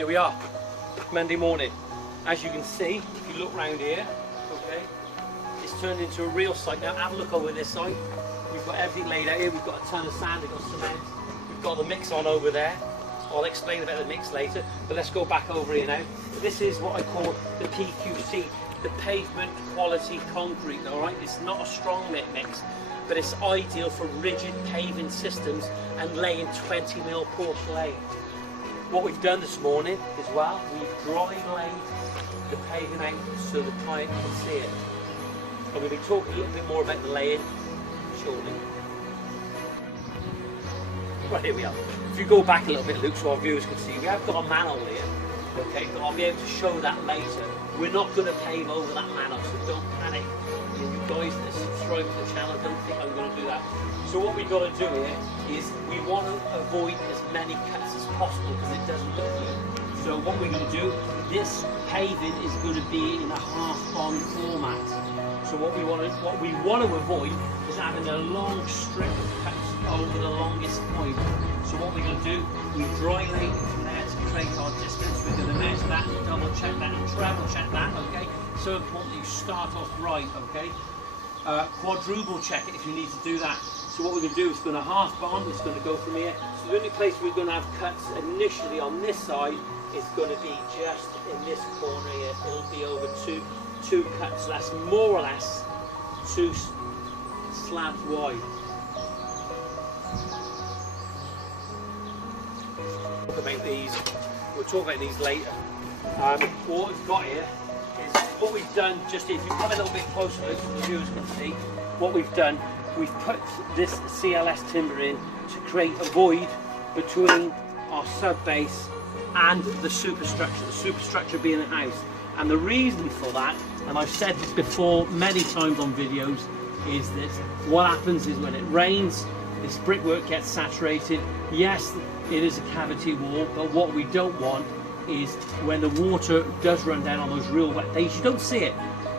Here we are, Monday morning. As you can see, if you look round here, okay, it's turned into a real site. Now have a look over this side. We've got everything laid out here. We've got a ton of sand, we've got cement, we've got the mix on over there. I'll explain about the mix later, but let's go back over here now. This is what I call the PQC, the pavement quality concrete, all right? It's not a strong mix, but it's ideal for rigid paving systems and laying 20mm porcelain. What we've done this morning as well, we've dry laid the paving out so the client can see it. I'm going to be talking a little bit more about the laying shortly. Right, here we are. If you go back a little bit, Luke, so our viewers can see, we have got a manhole here, okay, but I'll be able to show that later. We're not going to pave over that manhole, so don't panic. You guys that subscribe to the channel, don't think I'm going to do that. So what we've got to do here is we want to avoid as many cuts as possible because it doesn't look good. So what we're going to do, this paving is going to be in a half-bond format. So what we want to avoid is having a long strip of cuts over the longest point. So what we're going to do, we dry lay it from there to create our distance. We're going to measure that, double check that, and treble check that. Okay. So important you start off right. Okay. Quadruple check it if you need to do that. So what we're going to do is going to half bond. It's going to go from here. So the only place we're going to have cuts initially on this side is going to be just in this corner here. It'll be over two cuts. So that's more or less 2 slabs wide. We'll talk about these later. What we've got here is what we've done. Just if you come a little bit closer, so the viewers can see what we've done. We've put this CLS timber in to create a void between our sub base and the superstructure. The superstructure being a house, and the reason for that, and I've said this before many times on videos, is that what happens is when it rains, this brickwork gets saturated. Yes, it is a cavity wall, but what we don't want is when the water does run down on those real wet days, you don't see it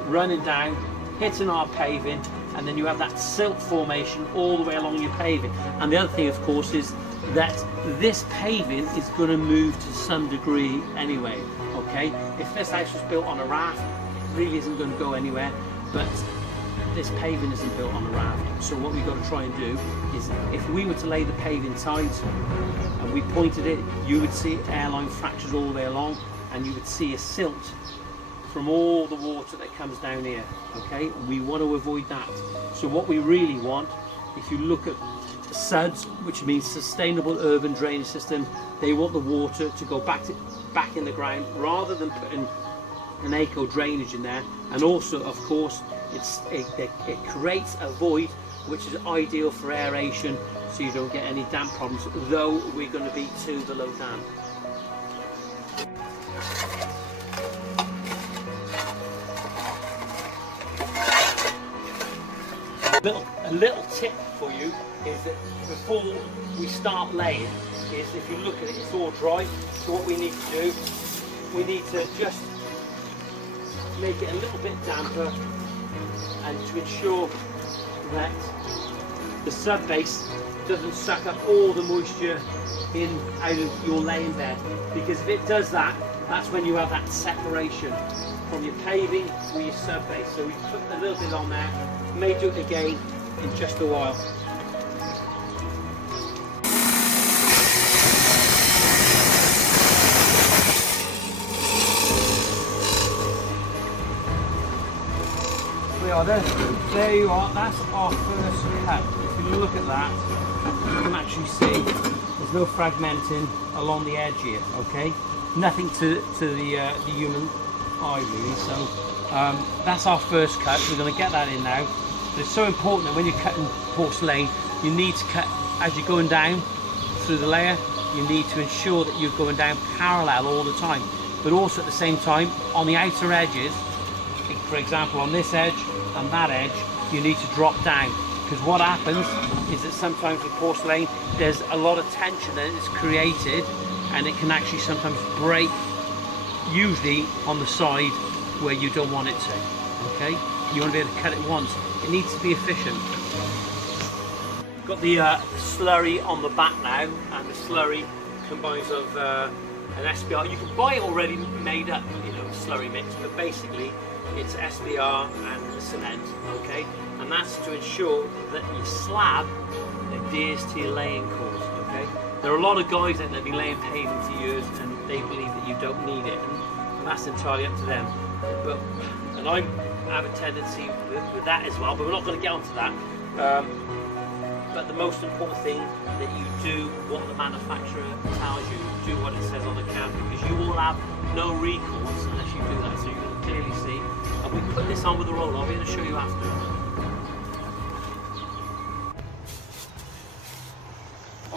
running down, hitting our paving, and then you have that silt formation all the way along your paving. And the other thing, of course, is that this paving is going to move to some degree anyway. Okay, if this house was built on a raft, it really isn't going to go anywhere, but this paving isn't built on a raft. So what we've got to try and do is, if we were to lay the paving tight and we pointed it, you would see airline fractures all the way along, and you would see a silt from all the water that comes down here. Okay, and we want to avoid that. So what we really want, if you look at SUDs, which means sustainable urban drainage system, they want the water to go back in the ground rather than putting an eco drainage in there. And also, of course, it creates a void which is ideal for aeration, so you don't get any damp problems, though we're going to be 2 below damp. A little tip for you is that before we start laying, is if you look at it, it's all dry. So what we need to do, we need to just make it a little bit damper, and to ensure that the sub base doesn't suck up all the moisture out of your laying bed, because if it does that, that's when you have that separation from your paving to your sub base. So we put a little bit on there. May do it again in just a while. We are there. There you are. That's our first cut. If you look at that, you can actually see there's no fragmenting along the edge here. Okay, nothing to the human eye really. So that's our first cut. We're going to get that in now. But it's so important that when you're cutting porcelain, you need to cut as you're going down through the layer. You need to ensure that you're going down parallel all the time, but also at the same time on the outer edges. For example, on this edge and that edge, you need to drop down, because what happens is that sometimes with porcelain there's a lot of tension that is created, and it can actually sometimes break, usually on the side where you don't want it to. Okay, you want to be able to cut it once. It needs to be efficient. Got the slurry on the back now, and the slurry combines of an SBR. You can buy it already made up, you know, slurry mix, but basically it's SBR and cement, okay? And that's to ensure that your slab adheres to your laying course, okay? There are a lot of guys that have been laying paving for years and they believe that you don't need it, and that's entirely up to them. And I have a tendency with that as well, but we're not going to get onto that. But the most important thing that you do what the manufacturer tells you, do what it says on the can, because you will have no recourse unless you do that. So you're going to clearly see, and we put this on with the roller. I'll be able to show you after.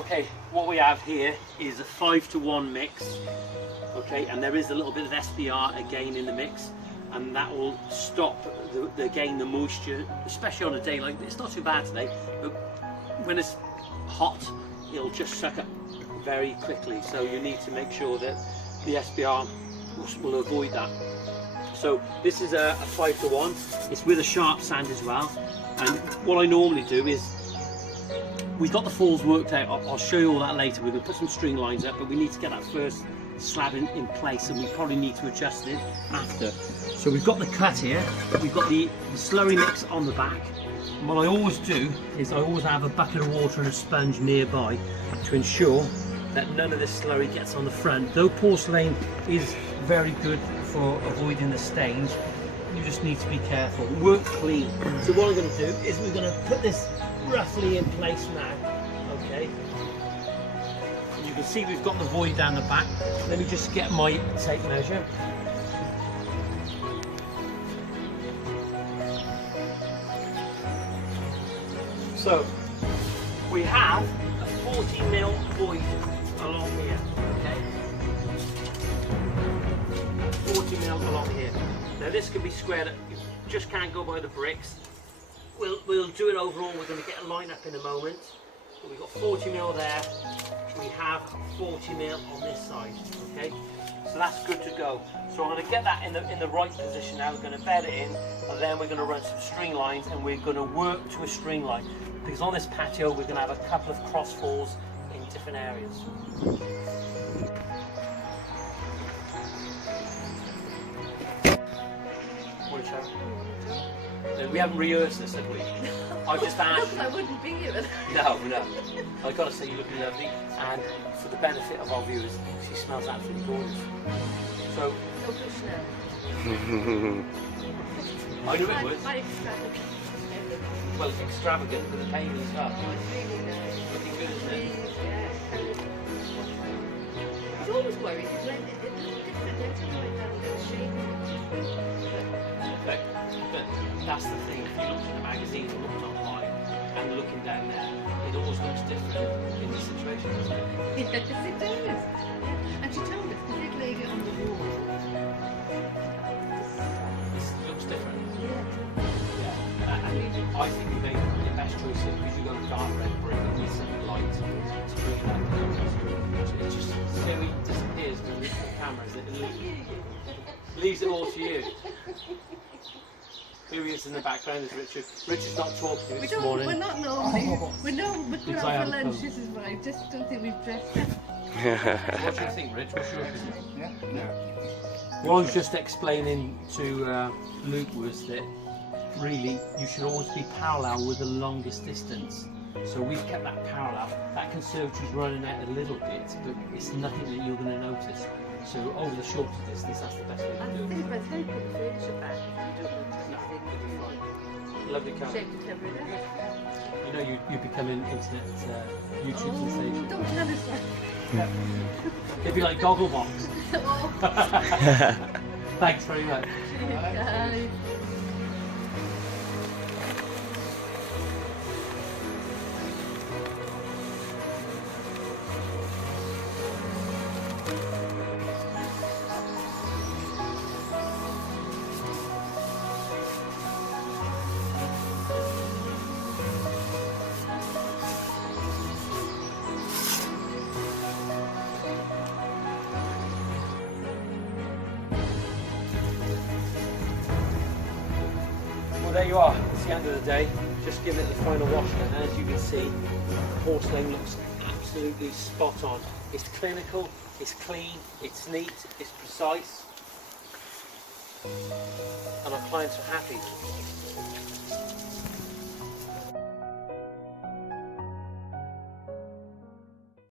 Okay, what we have here is a 5-to-1 mix, okay, and there is a little bit of SBR again in the mix, and that will stop the moisture, especially on a day like this. It's not too bad today, but when it's hot, it'll just suck up very quickly. So you need to make sure that the SBR will avoid that. So this is a 5-to-1. It's with a sharp sand as well. And what I normally do is, we've got the falls worked out. I'll show you all that later. We're going to put some string lines up, but we need to get that first slab in place, and we probably need to adjust it after. So we've got the cut here, we've got the slurry mix on the back, and what I always do is I always have a bucket of water and a sponge nearby to ensure that none of this slurry gets on the front. Though porcelain is very good for avoiding the stains, you just need to be careful. Work clean. So what I'm going to do is we're going to put this roughly in place now, okay? You can see we've got the void down the back. Let me just get my tape measure. So we have a 40mm void along here, okay? 40mm along here. Now this can be squared up. You just can't go by the bricks. We'll do it overall. We're going to get a line up in a moment. But we've got 40mm there. We have 40mm on this side, okay? So that's good to go. So I'm going to get that in the right position now. We're going to bed it in, and then we're going to run some string lines, and we're going to work to a string line, because on this patio we're going to have a couple of cross falls in different areas. We haven't rehearsed this, have we? I've just asked. I wouldn't be here. No. I've got to say you look lovely, and for the benefit of our viewers, she smells absolutely gorgeous. So. I knew it was. Well, it's extravagant with the paving as well. It's really nice. Looking good, isn't it? I was always worried because it looked different every time I done the shading. But that's the thing. If you looked in the magazine or looked online and looking down there, it always looks different in this situation, doesn't it? Yes, it does. And she told us because they'd laid it on the wall. This looks different. Yeah. I think we made the best choice here because you've got a dark red brick and with some light to bring it up. So it just slowly disappears when the cameras. It leaves it all to you. Who is in the background is Richard. Richard's not talking to you this morning. We're not normally. We're going out for lunch, this is why. I just don't think we've dressed up. What do you think, Rich? What's your opinion? Yeah. What I was just explaining to Luke was that really you should always be parallel with the longest distance. So we've kept that parallel. That conservatory's running out a little bit, but it's nothing that you're going to notice. So over the shorter distance, that's the best way to do it. I think let's hope the furniture back if you don't want to It'll be fine. Lovely camera. shape the camera there. You know you're becoming internet YouTube sensation. Don't tell us that. It'd be like Gogglebox. Oh. Thanks very much. Bye. There you are, it's the end of the day. Just giving it the final wash, and as you can see, the porcelain looks absolutely spot on. it's clinical, it's clean, it's neat, it's precise, and our clients are happy.